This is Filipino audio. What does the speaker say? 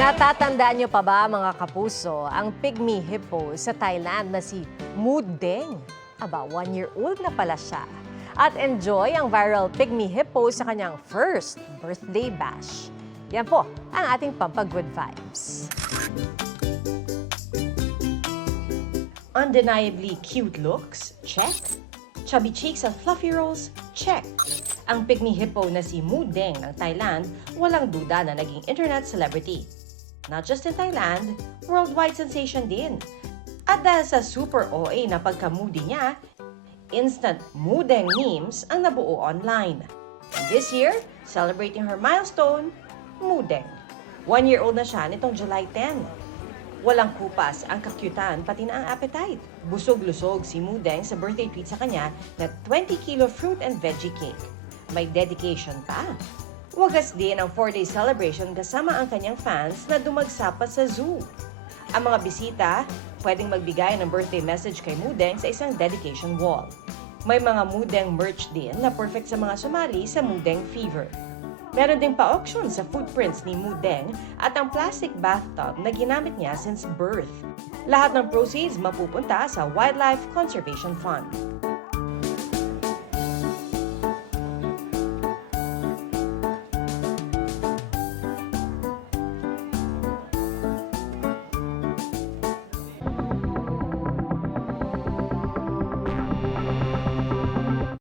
Natatandaan niyo pa ba mga kapuso ang pygmy hippo sa Thailand na si Mudeng? Aba, 1-year-old na pala siya. At enjoy ang viral pygmy hippo sa kanyang first birthday bash. Yan po ang ating pampag-good vibes. Undeniably cute looks? Check. Chubby cheeks at fluffy rolls? Check. Ang pygmy hippo na si Mudeng ng Thailand, walang duda na naging internet celebrity. Not just in Thailand, worldwide sensation din. At dahil sa super OA na pagka-moody niya, instant Mudeng memes ang nabuo online. And this year, celebrating her milestone, Mudeng. 1-year-old na siya nitong July 10. Walang kupas ang kakyutan pati na ang appetite. Busog-lusog si Mudeng sa birthday treat sa kanya na 20-kilo fruit and veggie cake. May dedication pa. Wagas din ang 4-day celebration kasama ang kanyang fans na dumagsapat sa zoo. Ang mga bisita pwedeng magbigay ng birthday message kay Mudeng sa isang dedication wall. May mga Mudeng merch din na perfect sa mga sumali sa Mudeng Fever. Meron ding pa-auction sa footprints ni Mudeng at ang plastic bathtub na ginamit niya since birth. Lahat ng proceeds mapupunta sa Wildlife Conservation Fund.